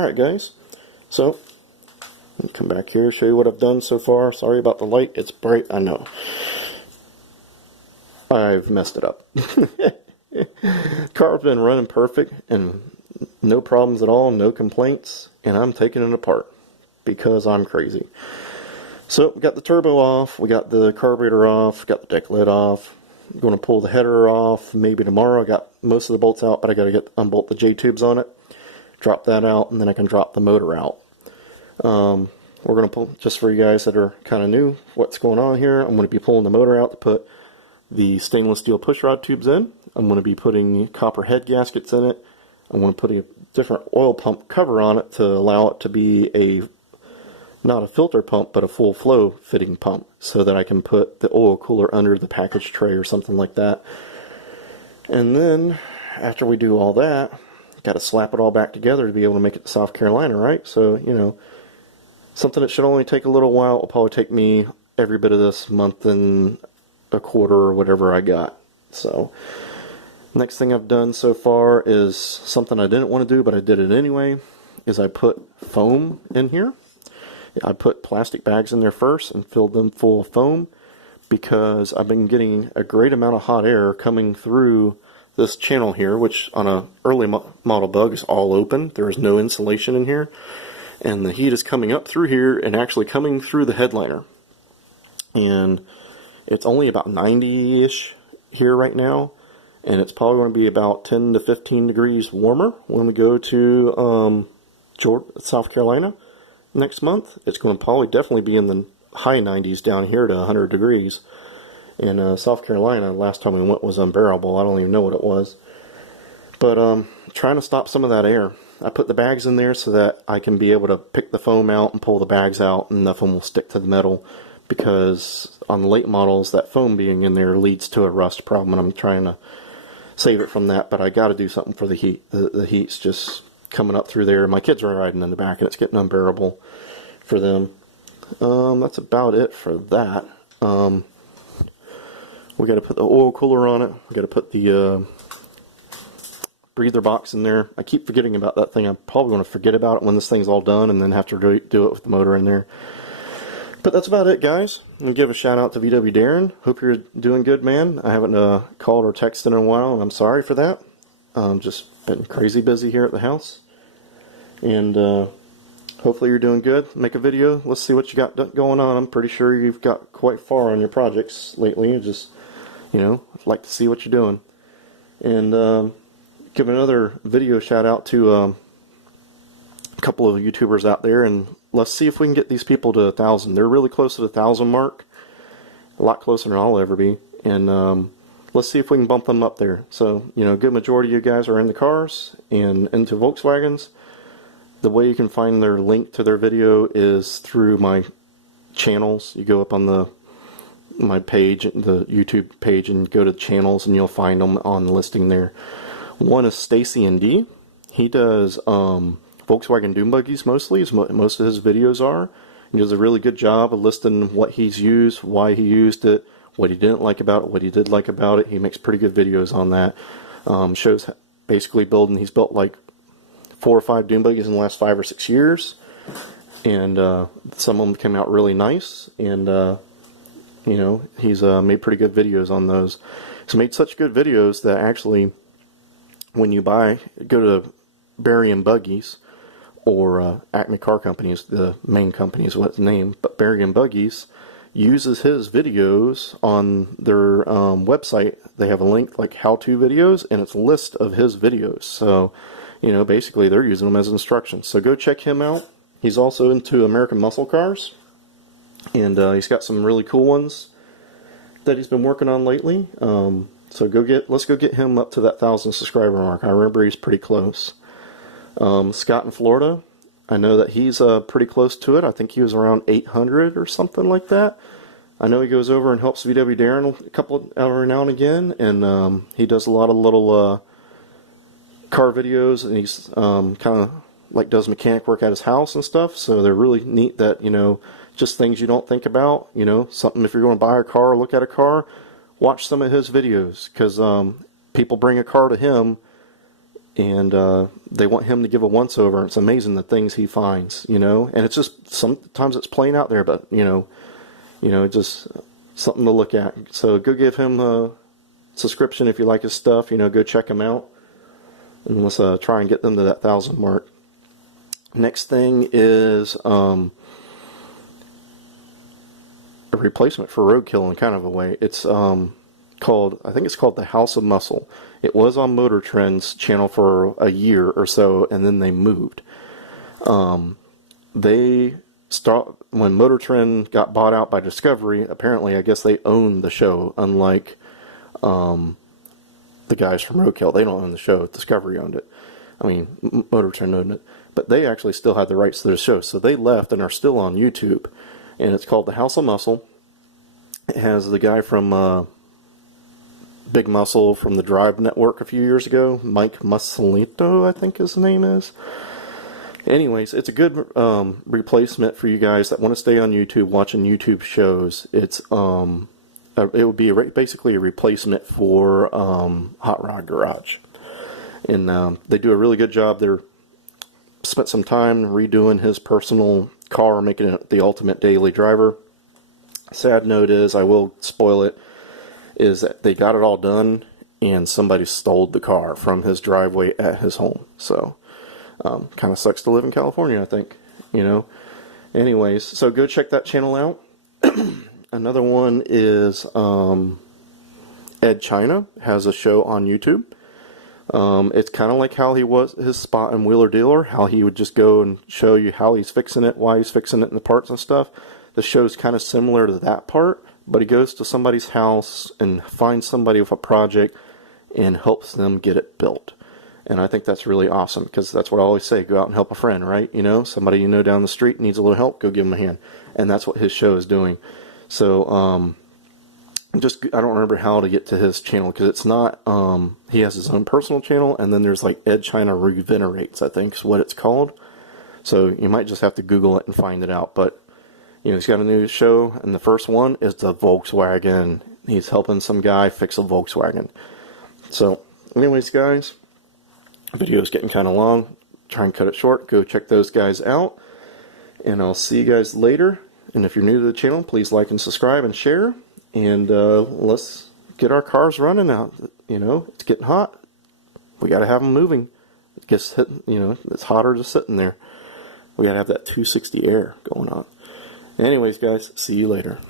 Alright guys, so let me come back here, show you what I've done so far. Sorry about the light, it's bright, I know. I've messed it up. Car's been running perfect and no problems at all, no complaints, and I'm taking it apart because I'm crazy. So we got the turbo off, we got the carburetor off, got the deck lid off. I'm going to pull the header off maybe tomorrow. I got most of the bolts out, but I got to unbolt the J-tubes on it, drop that out, and then I can drop the motor out. We're going to pull, just for you guys that are kind of new, what's going on here, I'm going to be pulling the motor out to put the stainless steel pushrod tubes in. I'm going to be putting copper head gaskets in it. I'm going to put a different oil pump cover on it to allow it to be not a filter pump, but a full flow fitting pump, so that I can put the oil cooler under the package tray or something like that. And then, after we do all that, got to slap it all back together to be able to make it to South Carolina, right? So, you know, something that should only take a little while will probably take me every bit of this month and a quarter or whatever I got. So, next thing I've done so far is something I didn't want to do, but I did it anyway, is I put foam in here. I put plastic bags in there first and filled them full of foam because I've been getting a great amount of hot air coming through this channel here, which on a early model Bug is all open. There is no insulation in here, and the heat is coming up through here and actually coming through the headliner. And it's only about 90-ish here right now, and it's probably going to be about 10 to 15 degrees warmer when we go to South Carolina next month. It's going to probably definitely be in the high 90s down here to 100 degrees. And South Carolina, last time we went, was unbearable. I don't even know what it was. But trying to stop some of that air. I put the bags in there so that I can be able to pick the foam out and pull the bags out, and nothing will stick to the metal, because on the late models, that foam being in there leads to a rust problem, and I'm trying to save it from that. But I got to do something for the heat. The heat's just coming up through there. My kids are riding in the back and it's getting unbearable for them. That's about it for that. We got to put the oil cooler on it. We got to put the breather box in there. I keep forgetting about that thing. I'm probably going to forget about it when this thing's all done and then have to do it with the motor in there. But that's about it, guys. I'm going to give a shout out to VW Darren. Hope you're doing good, man. I haven't called or texted in a while, and I'm sorry for that. Just been crazy busy here at the house, and hopefully you're doing good. Make a video. Let's see what you got going on. I'm pretty sure you've got quite far on your projects lately. You just, you know, I'd like to see what you're doing. And give another video shout out to a couple of YouTubers out there, and let's see if we can get these people to 1,000. They're really close to the 1,000 mark, a lot closer than I'll ever be, and let's see if we can bump them up there. So, you know, a good majority of you guys are in the cars and into Volkswagens. The way you can find their link to their video is through my channels. You go up on my page, the YouTube page, and go to channels, and you'll find them on the listing there. One is Stacy and D. He does Volkswagen Dune Buggies mostly, is most of his videos are. He does a really good job of listing what he's used, why he used it, what he didn't like about it, what he did like about it. He makes pretty good videos on that. Shows basically building. He's built like 4 or 5 dune buggies in the last 5 or 6 years, and some of them came out really nice. And you know, he's made pretty good videos on those. He's made such good videos that actually, when you go to Barry and Buggies, or Acme Car Company is the main company, is what it's named, but Barry and Buggies uses his videos on their website. They have a link like how-to videos, and it's a list of his videos. So, you know, basically they're using them as instructions. So go check him out. He's also into American muscle cars, and he's got some really cool ones that he's been working on lately. So let's go get him up to that 1,000 subscriber mark. I remember he's pretty close. Scott in Florida, I know that he's pretty close to it. I think he was around 800 or something like that. I know he goes over and helps VW Darren a couple every now and again, and he does a lot of little car videos, and he's kind of like does mechanic work at his house and stuff. So they're really neat. That, you know, just things you don't think about. You know, something if you're going to buy a car or look at a car, watch some of his videos, because people bring a car to him and they want him to give a once-over. It's amazing the things he finds, you know, and it's just sometimes it's plain out there, but just something to look at. So go give him a subscription if you like his stuff. You know, go check him out, and let's try and get them to that 1,000 mark. Next thing is a replacement for Roadkill in kind of a way. It's I think it's called the House of Muscle. It was on Motor Trend's channel for a year or so, and then they moved. When Motor Trend got bought out by Discovery, apparently I guess they own the show, unlike the guys from Roadkill. They don't own the show. Discovery owned it. I mean, Motor Trend owned it. But they actually still had the rights to the show, so they left and are still on YouTube. And it's called the House of Muscle. It has the guy from Big Muscle from the Drive Network a few years ago, Mike Mussolito, I think his name is. Anyways, it's a good replacement for you guys that want to stay on YouTube watching YouTube shows. It would be basically a replacement for Hot Rod Garage, and they do a really good job. They're spent some time redoing his personal car, making it the ultimate daily driver. Sad note is, I will spoil it, is that they got it all done and somebody stole the car from his driveway at his home. So kind of sucks to live in California, I think, you know. Anyways, so go check that channel out. Another one is Ed China has a show on YouTube. It's kind of like how he was his spot in Wheeler Dealer, how he would just go and show you how he's fixing it, why he's fixing it, and the parts and stuff. The show's kind of similar to that part, but he goes to somebody's house and finds somebody with a project and helps them get it built. And I think that's really awesome, because that's what I always say, go out and help a friend, right? You know, somebody you know down the street needs a little help, go give them a hand. And that's what his show is doing. So, I don't remember how to get to his channel, because it's not, he has his own personal channel, and then there's like Ed China Regenerates, I think is what it's called. So you might just have to Google it and find it out. But, you know, he's got a new show, and the first one is the Volkswagen. He's helping some guy fix a Volkswagen. So, anyways, guys, the video's getting kind of long. Try and cut it short. Go check those guys out, and I'll see you guys later. And if you're new to the channel, please like and subscribe and share. And let's get our cars running out. You know, it's getting hot. We got to have them moving. It gets hitting, you know, it's hotter just sitting there. We got to have that 260 air going on. Anyways, guys, see you later.